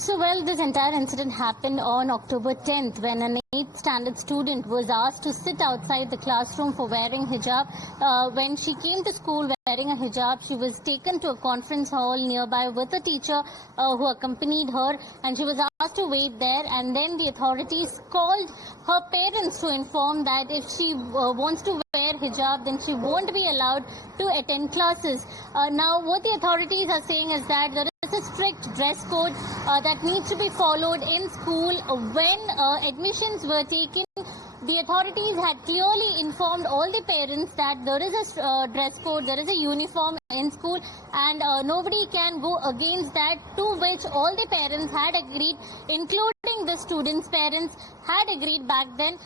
So, well, this entire incident happened on October 10th when an 8th standard student was asked to sit outside the classroom for wearing hijab. When she came to school wearing a hijab, she was taken to a conference hall nearby with a teacher who accompanied her, and she was asked to wait there, and then the authorities called her parents to inform that if she wants to wear hijab, then she won't be allowed to attend classes. Now, what the authorities are saying is that there is a strict dress code that needs to be followed in school. When admissions were taken, the authorities had clearly informed all the parents that there is a dress code, there is a uniform in school, and nobody can go against that, to which all the parents had agreed, including the students' parents had agreed back then.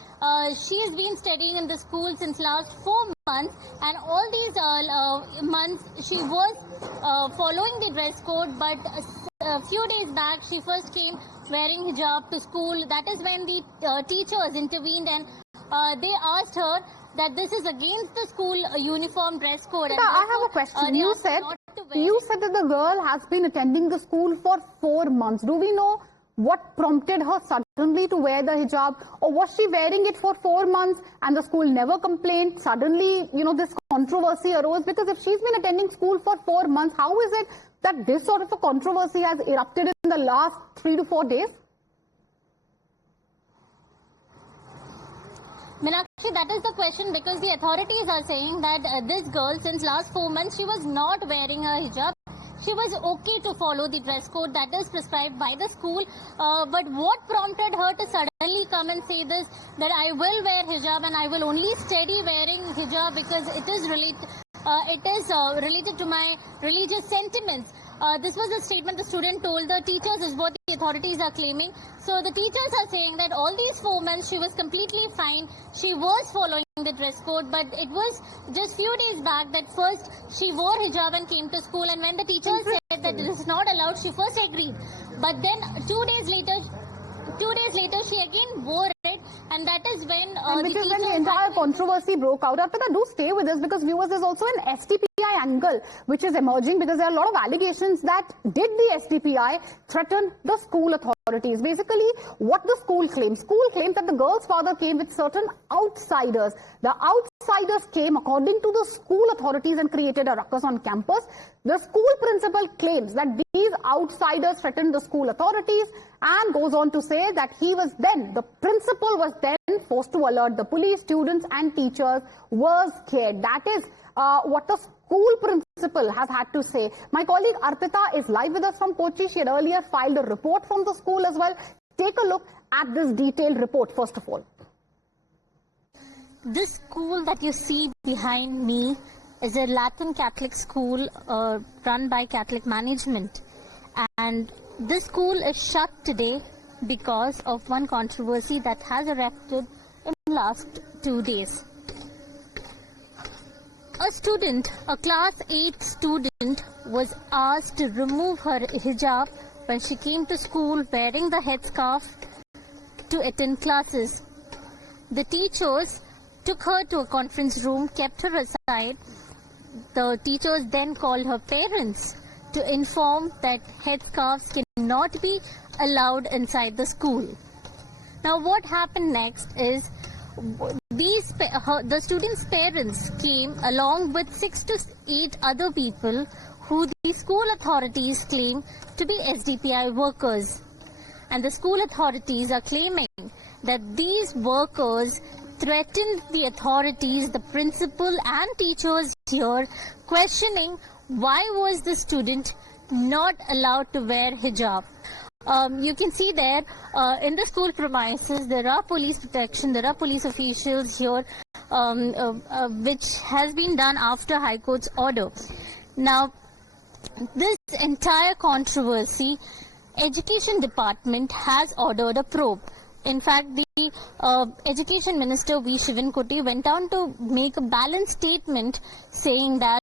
She has been studying in the school since last 4 months, and all these months she was following the dress code, but a few days back she first came wearing hijab to school. That is when the teachers intervened, and they asked her that this is against the school uniform dress code. And I have a question. You said that the girl has been attending the school for 4 months. Do we know what prompted her suddenly to wear the hijab, or was she wearing it for 4 months and the school never complained? Suddenly, this controversy arose, because if she's been attending school for 4 months, how is it that this sort of a controversy has erupted in the last 3 to 4 days? Meenakshi, that is the question, because the authorities are saying that this girl, since last 4 months, she was not wearing a hijab. She was okay to follow the dress code that is prescribed by the school. But what prompted her to suddenly come and say this, that I will wear hijab and I will only study wearing hijab because it is related to my religious sentiments. This was a statement the student told the teachers, is what the authorities are claiming. So the teachers are saying that all these 4 months she was completely fine. She was following the dress code, but it was just few days back that first she wore hijab and came to school, and when the teachers said that it is not allowed, she first agreed. But then 2 days later she again wore it, and that is when the entire controversy broke out. After that, do stay with us, because viewers, there's also an SDPI angle which is emerging, because there are a lot of allegations that did the SDPI threaten the school authorities. Basically, what the school claims that the girl's father came with certain outsiders. The outsiders came, according to the school authorities, and created a ruckus on campus. The school principal claims that these outsiders threatened the school authorities, and goes on to say that the principal was then forced to alert the police. Students and teachers were scared. That is what the school principal has had to say. My colleague Arpita is live with us from Kochi. She had earlier filed a report from the school as well. Take a look at this detailed report first of all. This school that you see behind me is a Latin Catholic school run by Catholic management, and this school is shut today because of one controversy that has erupted in the last 2 days. A class 8 student was asked to remove her hijab when she came to school wearing the headscarf to attend classes. The teachers took her to a conference room, kept her aside. The teachers then called her parents to inform that headscarves cannot be allowed inside the school. Now, what happened next is the students' parents came along with 6 to 8 other people who the school authorities claim to be SDPI workers. And the school authorities are claiming that these workers threatened the authorities, the principal and teachers here, questioning why was the student not allowed to wear hijab. You can see there in the school premises there are police protection, there are police officials here, which has been done after High Court's order. Now, this entire controversy, Education Department has ordered a probe. In fact, the Education Minister V. Shivankoti went on to make a balanced statement saying that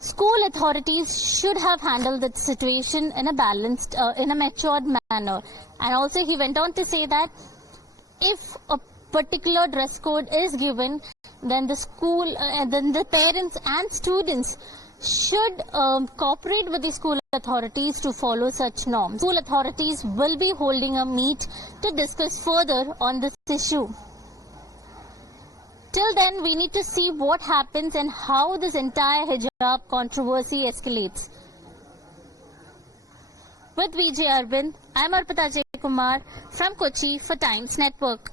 school authorities should have handled the situation in a balanced, in a matured manner. And also he went on to say that if a particular dress code is given, then the school, then the parents and students should cooperate with the school authorities to follow such norms. School authorities will be holding a meet to discuss further on this issue. Till then, we need to see what happens and how this entire hijab controversy escalates. With VJ Arvind, I'm Arpita J. Kumar from Kochi for Times Network.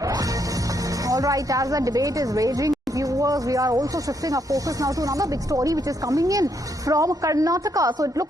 All right, as the debate is raging, viewers, we are also shifting our focus now to another big story which is coming in from Karnataka. So it looks